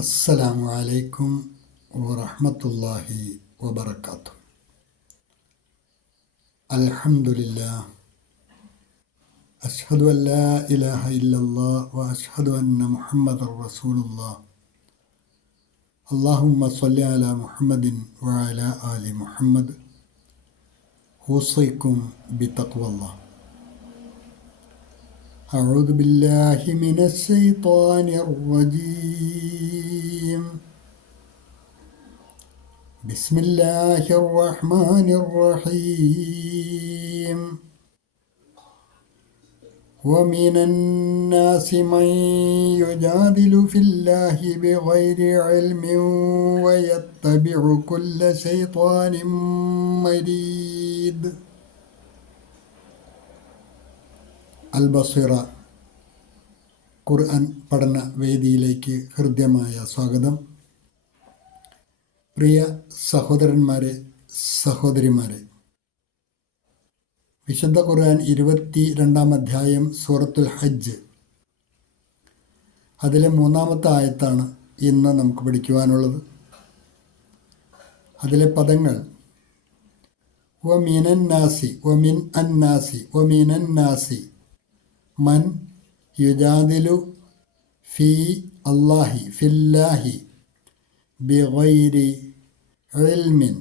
അസ്സലാമു അലൈക്കും വറഹ്മത്തുള്ളാഹി വബറകാതുഹു. അൽഹംദുലില്ലാഹ് അഷ്ഹദു അൻ ലാ ഇലാഹ ഇല്ലല്ലാഹ് വ അഷ്ഹദു അന്ന മുഹമ്മദർ റസൂലുള്ളാഹ്. അല്ലാഹുമ്മ സ്വല്ലി അലാ മുഹമ്മദിൻ വ അലാ ആലി മുഹമ്മദ്. ഊസൈക്കും ബിത്തഖ്വല്ലാഹ്. أعوذ بالله من الشيطان الرجيم. بسم الله الرحمن الرحيم. ومن الناس من يجادل في الله بغير علم ويتبع كل شيطان مريد. അൽ-ബസീറ ഖുർആൻ പഠന വേദിയിലേക്ക് ഹൃദ്യമായ സ്വാഗതം. പ്രിയ സഹോദരന്മാരെ, സഹോദരിമാരെ, വിശുദ്ധ ഖുർആൻ 22-ാം അധ്യായം സൂറത്തുൽ ഹജ്ജ്, അതിലെ 3-ാമത്തെ ആയത്താണ് ഇന്ന് നമുക്ക് പഠിക്കുവാനുള്ളത്. അതിലെ പദങ്ങൾ വമിനൻ നാസി, വമിൻ അന്നാസി, വമിനൻ നാസി മൻ യുജാദിലു ഫി അല്ലാഹി ഫില്ലാഹി ബിഗൈരി ഇൽമിൻ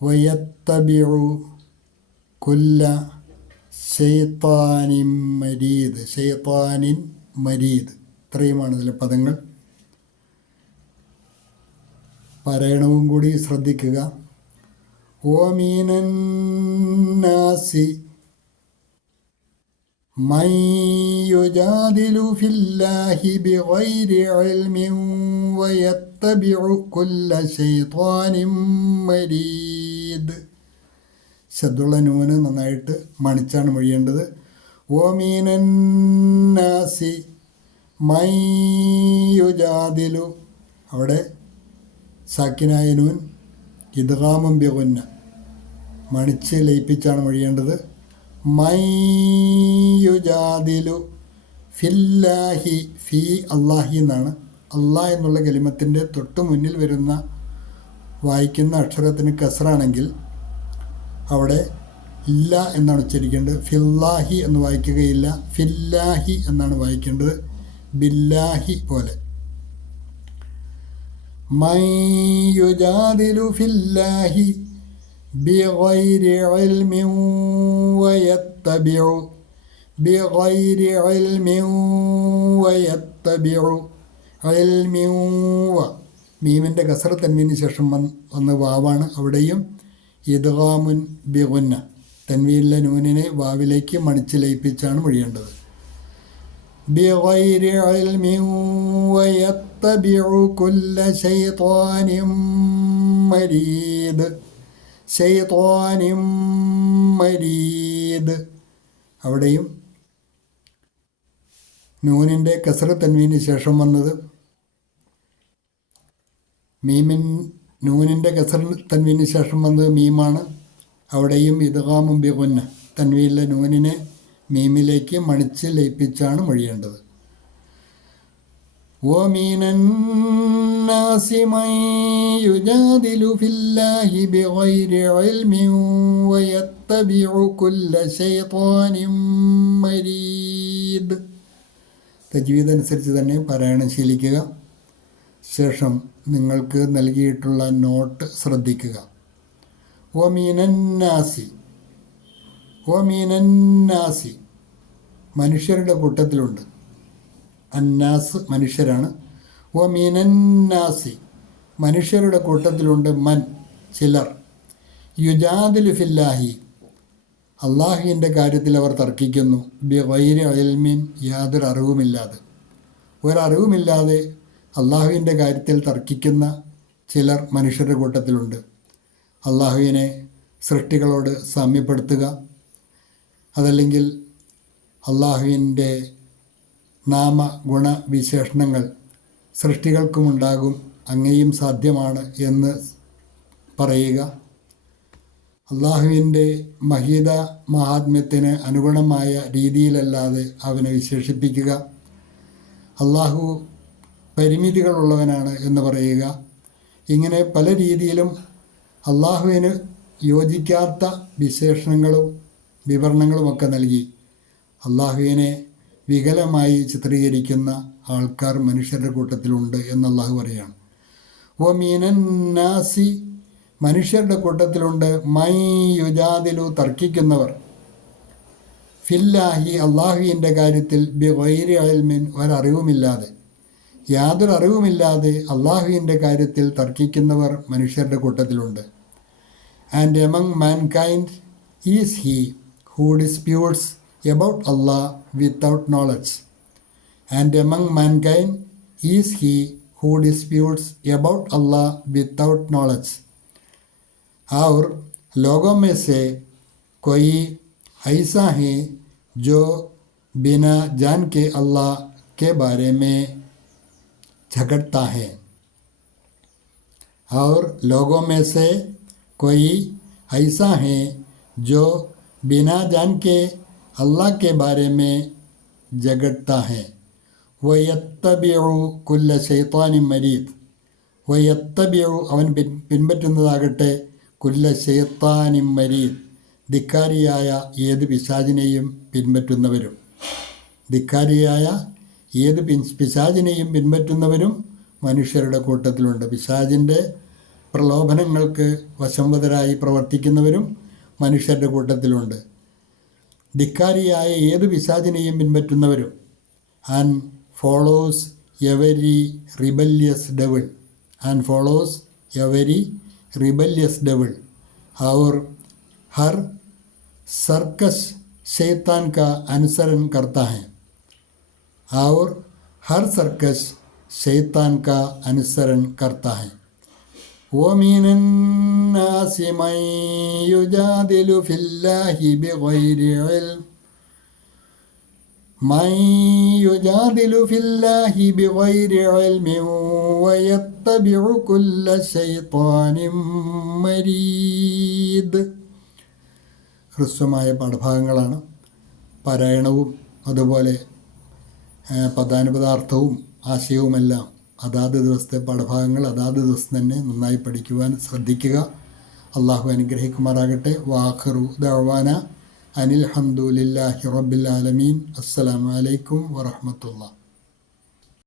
വയത്തബിഉ കുല്ല ശൈത്താനിൻ മരീദ്. ഇത്രയുമാണ് ഇതിലെ പദങ്ങൾ. പാരായണവും കൂടി ശ്രദ്ധിക്കുക. വമിനൻ നാസി മൻ യുജാദിലു ഫില്ലാഹി ബിഗൈരി ഇൽമിൻ വയത്തബിഉ കുല്ല ശൈത്താനിൻ മരീദ്. ശബ്ദുള്ള നൂന് നന്നായിട്ട് മണിച്ചാണ് മൊഴിയേണ്ടത്. വമിനൻ നാസി മൻ യുജാദിലു, അവിടെ സാക്കിനായ നൂൻ ഇദ്ഗാമും ബിഗുന്ന മണിച്ച് ലയിപ്പിച്ചാണ് മൊഴിയേണ്ടത്. മൻ യുജാദിലു ഫില്ലാഹി, ഫി അല്ലാഹി എന്നാണ്. അള്ളാഹ് എന്നുള്ള കലിമത്തിൻ്റെ തൊട്ടു മുന്നിൽ വരുന്ന വായിക്കുന്ന അക്ഷരത്തിന് കസ്റാണെങ്കിൽ അവിടെ ഇല്ല എന്നാണ് ഉച്ചരിക്കേണ്ടത്. ഫില്ലാഹി എന്ന് വായിക്കുകയില്ല, ഫില്ലാഹി എന്നാണ് വായിക്കേണ്ടത്, ബില്ലാഹി പോലെ. മൻ യുജാദിലു ഫില്ലാഹി ബിഗൈരി ഇൽമിൻ വയത്തബിഉ, ബിഗൈരി ഇൽമിൻ വയത്തബിഉ, ഇൽമിൻ വ, മീമിൻ്റെ കസർ തൻവീന് ശേഷം വന്ന വാവാണ്. അവിടെയും ഇദ്ഗാമുൻ ബിഗുന്ന, തൻവീനിലെ നൂനിനെ വാവിലേക്ക് മണിച്ച് ലയിപ്പിച്ചാണ് മൊഴിയേണ്ടത്. ബിഗൈരി ഇൽമിൻ വയത്തബിഉ കുല്ല ശൈത്താനിൻ മരീദ്, ശൈത്താനിൻ മരീദ്. അവിടെയും നൂനിൻ്റെ കസർ തൻവീന് ശേഷം വന്നത് നൂനിൻ്റെ കസർ തൻവീന് ശേഷം വന്നത് മീമാണ്. അവിടെയും ഇദ്ഗാമും ബിഗുന്ന, തൻവീനിലെ നൂനിനെ മീമിലേക്ക് മണിച്ച് ലയിപ്പിച്ചാണ് മൊഴിയേണ്ടത്. വമിനൻ നാസി മൻ യുജാദിലു ഫില്ലാഹി ബിഗൈരി ഇൽമിൻ വയത്തബിഉ കുല്ല ശൈത്താനിൻ മരീദ്. തജ്വീദ് അനുസരിച്ച് തന്നെ പാരായണം ശീലിക്കുക. ശേഷം നിങ്ങൾക്ക് നൽകിയിട്ടുള്ള നോട്ട് ശ്രദ്ധിക്കുക. വമിനന്നാസി, വമിനന്നാസി മനുഷ്യരുടെ കൂട്ടത്തിലുണ്ട്. അന്നാസ് മനുഷ്യരാണ്. വമിനന്നാസി മനുഷ്യരുടെ കൂട്ടത്തിലുണ്ട്. മൻ ചിലർ, യുജാദിലു ഫില്ലാഹി അള്ളാഹുവിൻ്റെ കാര്യത്തിൽ അവർ തർക്കിക്കുന്നു. ബിഗൈരി ഇൽമിൻ യാതൊരു അറിവുമില്ലാതെ, ഒരറിവുമില്ലാതെ അള്ളാഹുവിൻ്റെ കാര്യത്തിൽ തർക്കിക്കുന്ന ചിലർ മനുഷ്യരുടെ കൂട്ടത്തിലുണ്ട്. അള്ളാഹുവിനെ സൃഷ്ടികളോട് സാമ്യപ്പെടുത്തുക, അതല്ലെങ്കിൽ അള്ളാഹുവിൻ്റെ നാമ ഗുണ വിശേഷണങ്ങൾ സൃഷ്ടികൾക്കുമുണ്ടാകും, അങ്ങയും സാധ്യമാണ് എന്ന് പറയുക. അള്ളാഹുവിൻ്റെ മഹീത മഹാത്മ്യത്തിന് അനുഗുണമായ രീതിയിലല്ലാതെ അവനെ വിശേഷിപ്പിക്കുക. അള്ളാഹു പരിമിതികളുള്ളവനാണ് എന്ന് പറയുക. ഇങ്ങനെ പല രീതിയിലും അള്ളാഹുവിന് യോജിക്കാത്ത വിശേഷണങ്ങളും വിവരണങ്ങളുമൊക്കെ നൽകി അള്ളാഹുവിനെ വികലമായി ചിത്രീകരിക്കുന്ന ആൾക്കാർ മനുഷ്യരുടെ കൂട്ടത്തിലുണ്ട് എന്ന് അള്ളാഹു പറയുകയാണ്. ഓ മീനന്നാസി, മനുഷ്യരുടെ കൂട്ടത്തിലുണ്ട് മൈ യുജാദിലു, തർക്കിക്കുന്നവർ, ഫില്ലാഹി, അള്ളാഹുവിൻ്റെ കാര്യത്തിൽ, ബി ഗൈരി ഇൽമിൻ, ഒരറിവുമില്ലാതെ, യാതൊരു അറിവുമില്ലാതെ അള്ളാഹുവിൻ്റെ കാര്യത്തിൽ തർക്കിക്കുന്നവർ മനുഷ്യരുടെ കൂട്ടത്തിലുണ്ട്. And among mankind is he who disputes about Allah without knowledge. And among mankind is he who disputes about Allah without knowledge. और लोगों में से कोई ऐसा है जो बिना जान के अल्लाह के बारे में झगड़ता है. और लोगों में से कोई ऐसा है जो बिना जान के अल्लाह के बारे में झगड़ता है. वयत्तबिउ कुल्ल शैतानिൻ മരീദ്, വയത്തബിഉ, അവൻ പിൻപറ്റുന്നതാകട്ടെ, കുല്ല ശൈത്താനിൻ മരീദ്, ധിക്കാരിയായ ഏത് പിശാചിനെയും പിൻപറ്റുന്നവരും. ധിക്കാരിയായ ഏത് പിശാചിനെയും പിൻപറ്റുന്നവരും മനുഷ്യരുടെ കൂട്ടത്തിലുണ്ട്. പിശാചിൻ്റെ പ്രലോഭനങ്ങൾക്ക് വശംവദരായി പ്രവർത്തിക്കുന്നവരും മനുഷ്യരുടെ കൂട്ടത്തിലുണ്ട്. ധിക്കാരിയായ ഏത് പിശാചിനെയും പിൻപറ്റുന്നവരും. And follows every rebellious devil, and follows every rebellious devil, और हर सर्कस शैतान का अनुसरण करता है. और हर सर्कस शैतान का अनुसरण करता है. ومن الناس من يجادل في الله بغير علم ويتبع كل شيطان مريد. ഹ്രസ്വമായ പാഠഭാഗങ്ങളാണ്. പാരായണവും അതുപോലെ പദാനുപദാർത്ഥവും ആശയവുമെല്ലാം അതാത് ദിവസത്തെ പാഠഭാഗങ്ങൾ അതാത് ദിവസം തന്നെ നന്നായി പഠിക്കുവാൻ ശ്രദ്ധിക്കുക. അള്ളാഹു അനുഗ്രഹിക്കുമാറാകട്ടെ. വാഖിറു ദഅ്വാന അനിൽ ഹംദുലില്ലാഹി റബ്ബിൽ ആലമീൻ. അസ്സലാമു അലൈക്കും വറഹ്മത്തുള്ളാഹി.